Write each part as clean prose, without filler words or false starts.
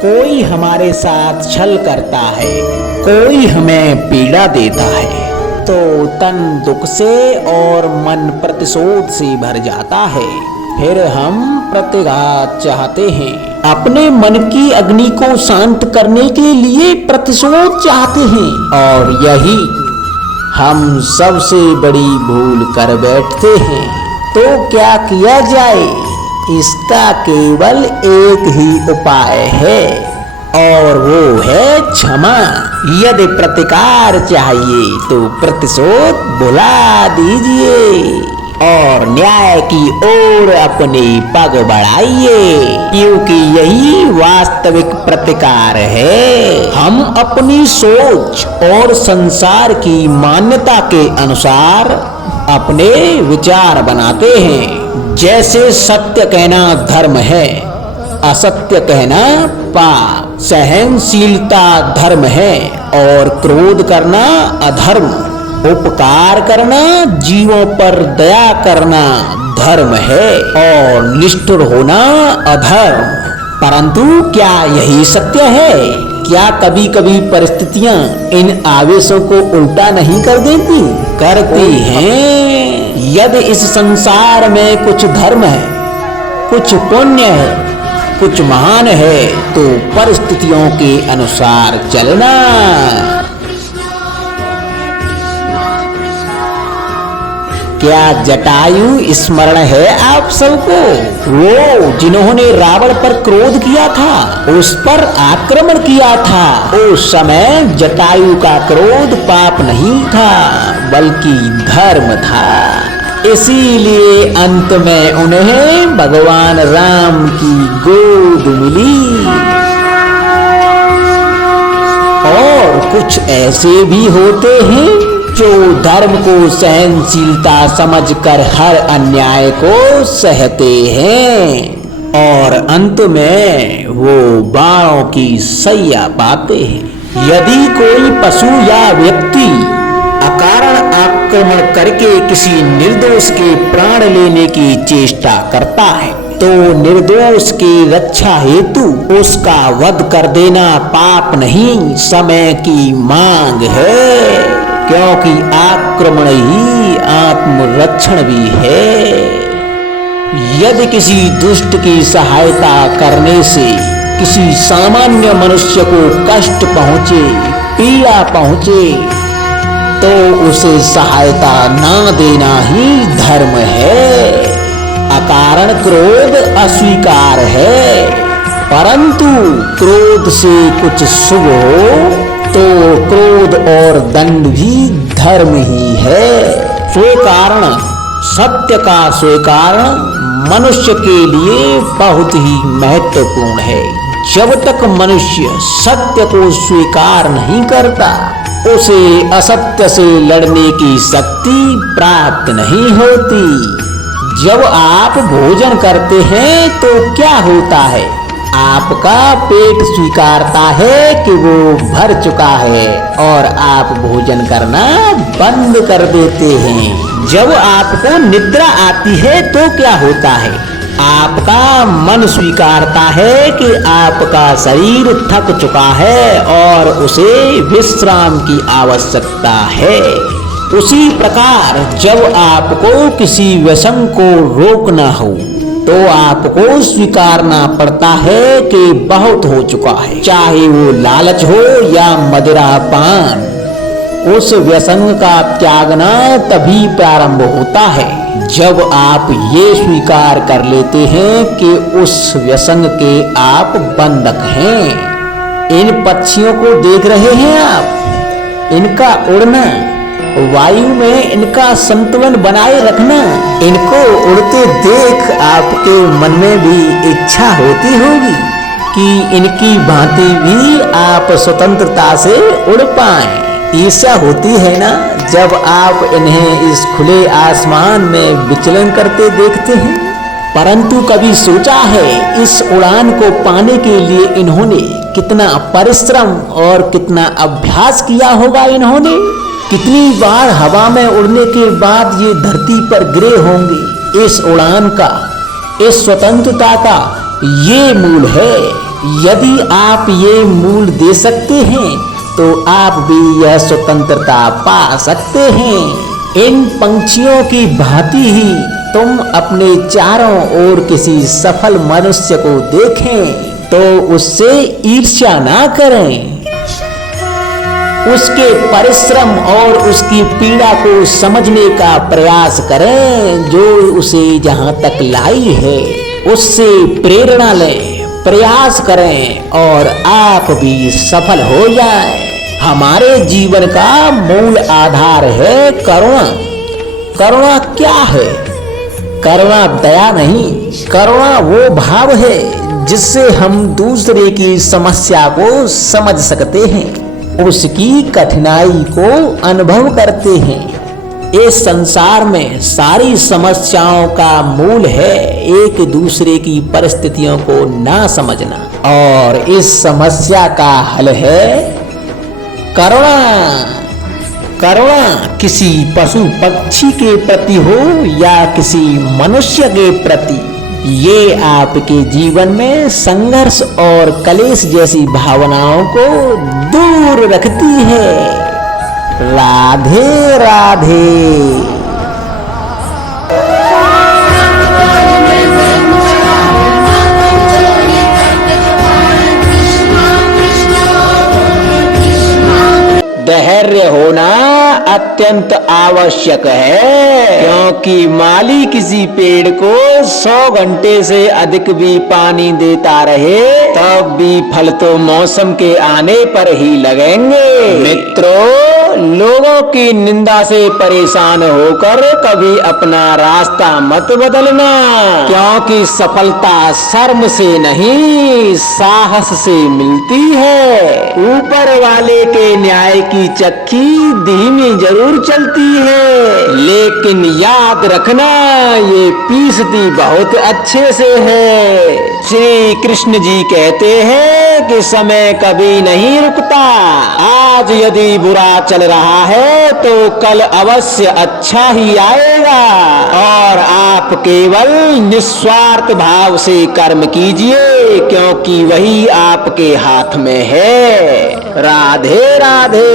कोई हमारे साथ छल करता है, कोई हमें पीड़ा देता है, तो तन दुख से और मन प्रतिशोध से भर जाता है। फिर हम प्रतिघात चाहते हैं, अपने मन की अग्नि को शांत करने के लिए प्रतिशोध चाहते हैं, और यही हम सबसे बड़ी भूल कर बैठते हैं। तो क्या किया जाए? इसका केवल एक ही उपाय है, और वो है क्षमा। यदि प्रतिकार चाहिए तो प्रतिशोध भुला दीजिए और न्याय की ओर अपनी पग बढ़ाइए, क्योंकि यही वास्तविक प्रतिकार है। हम अपनी सोच और संसार की मान्यता के अनुसार अपने विचार बनाते हैं। जैसे सत्य कहना धर्म है, असत्य कहना पाप, सहनशीलता धर्म है और क्रोध करना अधर्म, उपकार करना, जीवों पर दया करना धर्म है और निष्ठुर होना अधर्म। परंतु क्या यही सत्य है? क्या कभी कभी परिस्थितियां इन आवेशों को उल्टा नहीं कर देती? करती हैं। यदि इस संसार में कुछ धर्म है, कुछ पुण्य है, कुछ महान है, तो परिस्थितियों के अनुसार चलना। क्या जटायु स्मरण है आप सबको? वो जिन्होंने रावण पर क्रोध किया था, उस पर आक्रमण किया था। उस समय जटायु का क्रोध पाप नहीं था, बल्कि धर्म था। इसीलिए अंत में उन्हें भगवान राम की गोद मिली। और कुछ ऐसे भी होते हैं जो धर्म को सहनशीलता समझकर हर अन्याय को सहते हैं, और अंत में वो बाणों की सैया पाते हैं। यदि कोई पशु या व्यक्ति अकारण आक्रमण करके किसी निर्दोष के प्राण लेने की चेष्टा करता है, तो निर्दोष की रक्षा हेतु उसका वध कर देना पाप नहीं, समय की मांग है, क्योंकि आक्रमण ही आत्मरक्षण भी है। यदि किसी दुष्ट की सहायता करने से किसी सामान्य मनुष्य को कष्ट पहुंचे, पीड़ा पहुंचे, तो उसे सहायता ना देना ही धर्म है। अकारण क्रोध अस्वीकार है, परंतु क्रोध से कुछ शुभ हो तो क्रोध और दंड भी धर्म ही है। स्वीकारण, सत्य का स्वीकारण मनुष्य के लिए बहुत ही महत्वपूर्ण है। जब तक मनुष्य सत्य को स्वीकार नहीं करता, उसे असत्य से लड़ने की शक्ति प्राप्त नहीं होती। जब आप भोजन करते हैं तो क्या होता है? आपका पेट स्वीकारता है कि वो भर चुका है और आप भोजन करना बंद कर देते हैं। जब आपको निद्रा आती है तो क्या होता है? आपका मन स्वीकारता है कि आपका शरीर थक चुका है और उसे विश्राम की आवश्यकता है। उसी प्रकार जब आपको किसी व्यसन को रोकना हो तो आपको स्वीकारना पड़ता है कि बहुत हो चुका है, चाहे वो लालच हो या मदिरा पान। उस व्यसन का त्यागना तभी प्रारंभ होता है जब आप ये स्वीकार कर लेते हैं कि उस व्यसन के आप बंधक हैं। इन पक्षियों को देख रहे हैं आप, इनका उड़ना, वायु में इनका संतुलन बनाए रखना, इनको उड़ते देख आपके मन में भी इच्छा होती होगी कि इनकी भांति भी आप स्वतंत्रता से उड़ पाएं। ईर्ष्या होती है ना जब आप इन्हें इस खुले आसमान में विचलन करते देखते हैं। परंतु कभी सोचा है इस उड़ान को पाने के लिए इन्होंने कितना परिश्रम और कितना अभ्यास किया होगा? इन्होंने कितनी बार हवा में उड़ने के बाद ये धरती पर गिरे होंगे। इस उड़ान का, इस स्वतंत्रता का ये मूल है। यदि आप ये मूल दे सकते हैं तो आप भी यह स्वतंत्रता पा सकते हैं। इन पंछियों की भांति ही तुम अपने चारों ओर किसी सफल मनुष्य को देखें तो उससे ईर्ष्या ना करें। उसके परिश्रम और उसकी पीड़ा को समझने का प्रयास करें जो उसे जहां तक लाई है। उससे प्रेरणा लें, प्रयास करें और आप भी सफल हो जाएं। हमारे जीवन का मूल आधार है करुणा। करुणा क्या है? करुणा दया नहीं, करुणा वो भाव है जिससे हम दूसरे की समस्या को समझ सकते हैं, उसकी कठिनाई को अनुभव करते हैं। इस संसार में सारी समस्याओं का मूल है एक दूसरे की परिस्थितियों को ना समझना, और इस समस्या का हल है करुणा। करुणा किसी पशु पक्षी के प्रति हो या किसी मनुष्य के प्रति, ये आपके जीवन में संघर्ष और कलेश जैसी भावनाओं को दूर रखती है। राधे राधे। धैर्य होना अत्यंत आवश्यक है, क्योंकि माली किसी पेड़ को 100 घंटे से अधिक भी पानी देता रहे तब भी फल तो मौसम के आने पर ही लगेंगे। मित्रों, लोगों की निंदा से परेशान होकर कभी अपना रास्ता मत बदलना, क्योंकि सफलता शर्म से नहीं साहस से मिलती है। ऊपर वाले के न्याय की चक्की धीमी जरूर चलती है, लेकिन याद रखना ये पीसती बहुत अच्छे से है। श्री कृष्ण जी कहते हैं कि समय कभी नहीं रुकता। आज यदि बुरा चल रहा है तो कल अवश्य अच्छा ही आएगा, और आप केवल निस्वार्थ भाव से कर्म कीजिए, क्योंकि वही आपके हाथ में है। राधे राधे।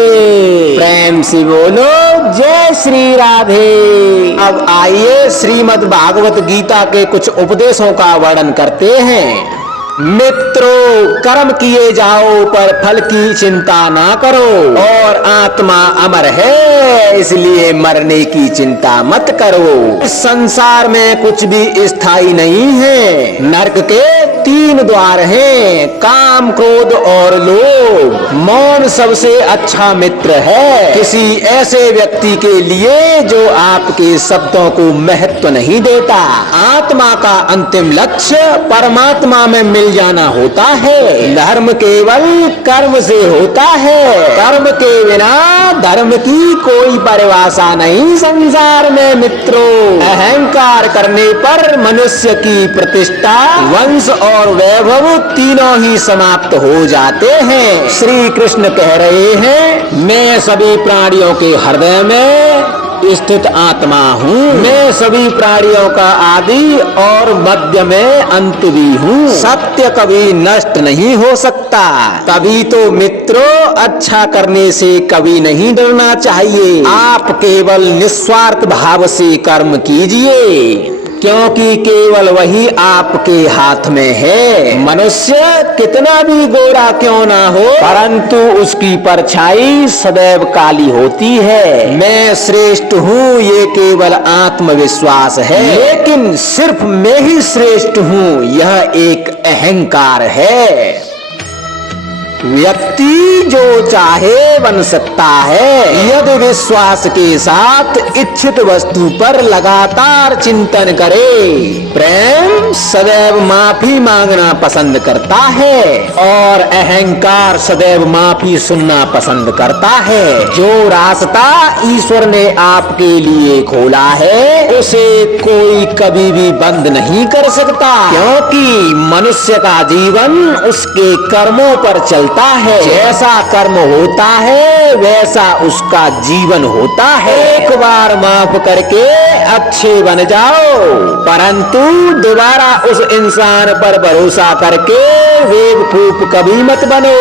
प्रेम से बोलो जय श्री राधे। अब आइए श्रीमद् भागवत गीता के कुछ उपदेशों का वर्णन करते हैं। मित्रों, कर्म किए जाओ पर फल की चिंता ना करो, और आत्मा अमर है इसलिए मरने की चिंता मत करो। इस संसार में कुछ भी स्थायी नहीं है। नरक के 3 द्वार हैं, काम, क्रोध और लोभ। मौन सबसे अच्छा मित्र है किसी ऐसे व्यक्ति के लिए जो आपके शब्दों को महत्व नहीं देता। आत्मा का अंतिम लक्ष्य परमात्मा में मिल जाना होता है। धर्म केवल कर्म से होता है, कर्म के बिना धर्म की कोई परिभाषा नहीं संसार में। मित्रों, अहंकार करने पर मनुष्य की प्रतिष्ठा, वंश और वैभव तीनों ही समाप्त हो जाते हैं। श्री कृष्ण कह रहे हैं, मैं सभी प्राणियों के हृदय में स्थित आत्मा हूँ। मैं सभी प्राणियों का आदि और मध्य में अंत भी हूँ। सत्य कभी नष्ट नहीं हो सकता। तभी तो मित्रों, अच्छा करने से कभी नहीं डरना चाहिए। आप केवल निस्वार्थ भाव से कर्म कीजिए, क्योंकि केवल वही आपके हाथ में है। मनुष्य कितना भी गोरा क्यों ना हो, परंतु उसकी परछाई सदैव काली होती है। मैं श्रेष्ठ हूँ ये केवल आत्मविश्वास है, लेकिन सिर्फ मैं ही श्रेष्ठ हूँ यह एक अहंकार है। व्यक्ति जो चाहे बन सकता है यदि विश्वास के साथ इच्छित वस्तु पर लगातार चिंतन करे। प्रेम सदैव माफी मांगना पसंद करता है, और अहंकार सदैव माफी सुनना पसंद करता है। जो रास्ता ईश्वर ने आपके लिए खोला है उसे कोई कभी भी बंद नहीं कर सकता, क्योंकि मनुष्य का जीवन उसके कर्मों पर चलता होता है। जैसा कर्म होता है वैसा उसका जीवन होता है। एक बार माफ करके अच्छे बन जाओ, परंतु दोबारा उस इंसान पर भरोसा करके बेवकूफ कभी मत बनो।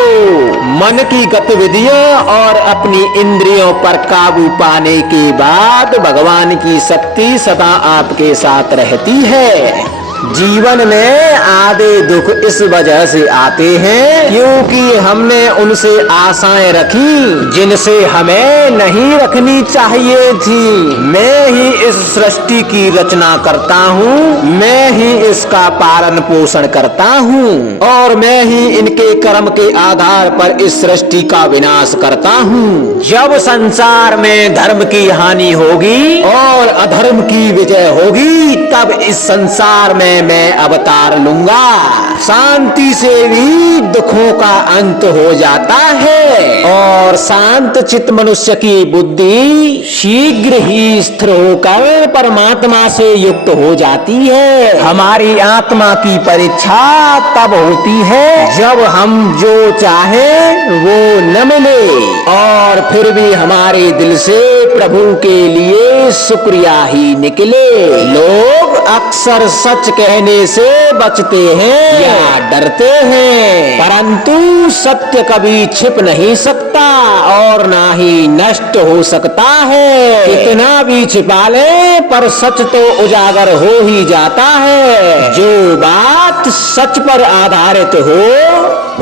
मन की गतिविधियों और अपनी इंद्रियों पर काबू पाने के बाद भगवान की शक्ति सदा आपके साथ रहती है। जीवन में आधे दुख इस वजह से आते हैं क्योंकि हमने उनसे आशाएं रखी जिनसे हमें नहीं रखनी चाहिए थी। मैं ही इस सृष्टि की रचना करता हूँ, मैं ही इसका पालन पोषण करता हूँ और मैं ही इनके कर्म के आधार पर इस सृष्टि का विनाश करता हूँ। जब संसार में धर्म की हानि होगी और अधर्म की विजय होगी तब इस संसार में मैं अवतार लूंगा। शांति से भी दुखों का अंत हो जाता है और शांत चित्त मनुष्य की बुद्धि शीघ्र ही स्थिर होकर परमात्मा से युक्त हो जाती है। हमारी आत्मा की परीक्षा तब होती है जब हम जो चाहे वो न मिले और फिर भी हमारे दिल से प्रभु के लिए शुक्रिया ही निकले। लोग अक्सर सच कहने से बचते हैं या डरते हैं, परंतु सत्य कभी छिप नहीं सकता और ना ही नष्ट हो सकता है। कितना भी छिपा ले पर सच तो उजागर हो ही जाता है। जो बात सच पर आधारित हो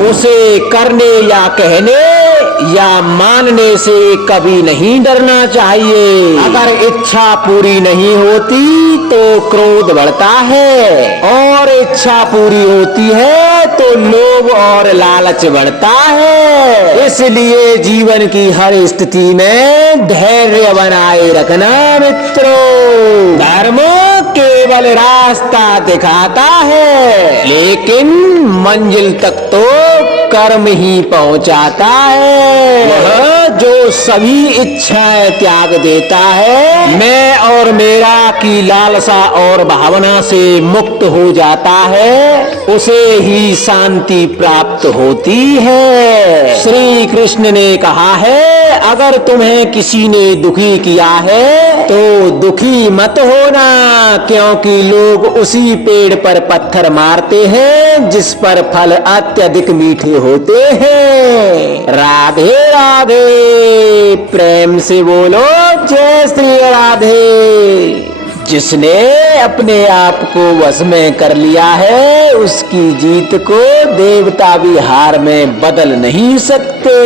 उसे करने या कहने या मानने से कभी नहीं डरना चाहिए। अगर इच्छा पूरी नहीं होती तो क्रोध बढ़ता है और इच्छा पूरी होती है तो लोभ और लालच बढ़ता है। इसलिए जीवन की हर स्थिति में धैर्य बनाए रखना मित्रों। धर्म केवल रास्ता दिखाता है लेकिन मंजिल तक तो कर्म ही पहुंचाता है। वह जो सभी इच्छाएं त्याग देता है, मैं और मेरा की लालसा और भावना से मुक्त हो जाता है, उसे ही शांति प्राप्त होती है। श्री कृष्ण ने कहा है अगर तुम्हें किसी ने दुखी किया है तो दुखी मत होना, क्योंकि लोग उसी पेड़ पर पत्थर मारते हैं जिस पर फल अत्यधिक मीठे होते हैं। राधे राधे, प्रेम से बोलो जय श्री राधे। जिसने अपने आप को वश में कर लिया है उसकी जीत को देवता भी हार में बदल नहीं सकते।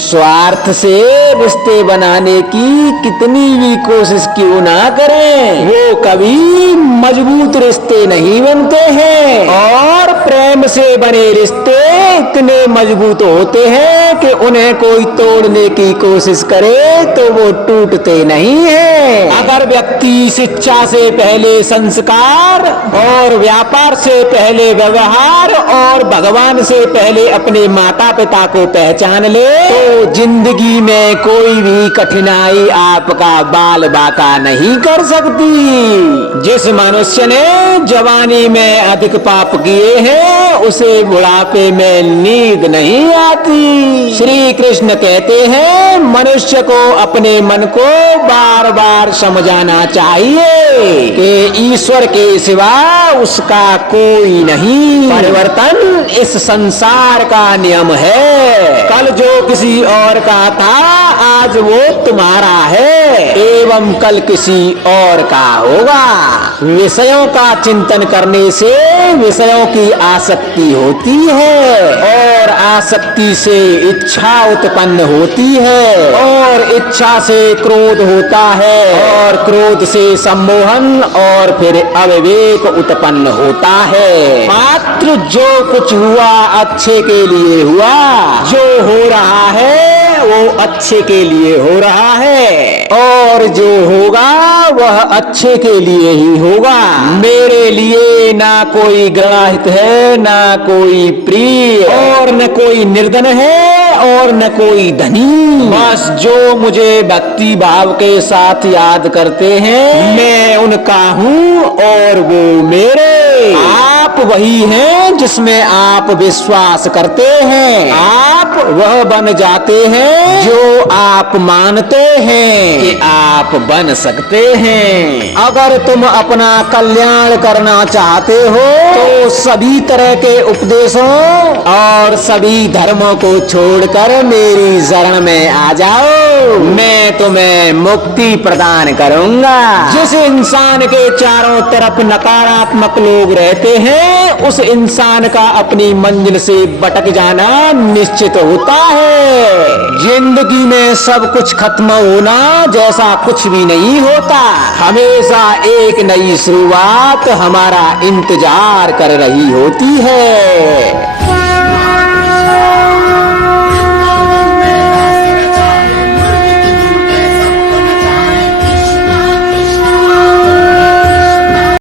स्वार्थ से रिश्ते बनाने की कितनी भी कोशिश क्यों ना करें, वो कभी मजबूत रिश्ते नहीं बनते हैं और प्रेम से बने रिश्ते इतने मजबूत होते हैं कि उन्हें कोई तोड़ने की कोशिश करे तो वो टूटते नहीं हैं। अगर व्यक्ति शिक्षा से पहले संस्कार और व्यापार से पहले व्यवहार और भगवान से पहले अपने माता पिता को पहचान ले तो जिंदगी में कोई भी कठिनाई आपका बाल बाका नहीं कर सकती। जिस मनुष्य ने जवानी में अधिक पाप किए हैं उसे बुढ़ापे में नींद नहीं आती। श्री कृष्ण कहते हैं मनुष्य को अपने मन को बार बार समझाना चाहिए कि ईश्वर के सिवा उसका कोई नहीं। परिवर्तन इस संसार का नियम है। कल जो किसी और का था आज वो तुम्हारा है एवं कल किसी और का होगा। विषयों का चिंतन करने से विषयों की आसक्ति होती है और आसक्ति से इच्छा उत्पन्न होती है और इच्छा से क्रोध होता है और क्रोध से सम्मोहन और फिर अविवेक उत्पन्न होता है। मात्र जो कुछ हुआ अच्छे के लिए हुआ, जो हो रहा है वो अच्छे के लिए हो रहा है और जो होगा वह अच्छे के लिए ही होगा। मेरे लिए ना कोई ग्रहित है ना कोई प्रिय और न कोई निर्धन है और न कोई धनी। बस जो मुझे भक्ति भाव के साथ याद करते हैं मैं उनका हूँ और वो मेरे। आप आप वही हैं जिसमें आप विश्वास करते हैं। आप वह बन जाते हैं जो आप मानते हैं कि आप बन सकते हैं। अगर तुम अपना कल्याण करना चाहते हो तो सभी तरह के उपदेशों और सभी धर्मों को छोड़कर मेरी शरण में आ जाओ। मैं तुम्हें मुक्ति प्रदान करूंगा। जिस इंसान के चारों तरफ नकारात्मक लोग रहते हैं उस इंसान का अपनी मंजिल से भटक जाना निश्चित होता है। जिंदगी में सब कुछ खत्म होना जैसा कुछ भी नहीं होता। हमेशा एक नई शुरुआत हमारा इंतजार कर रही होती है।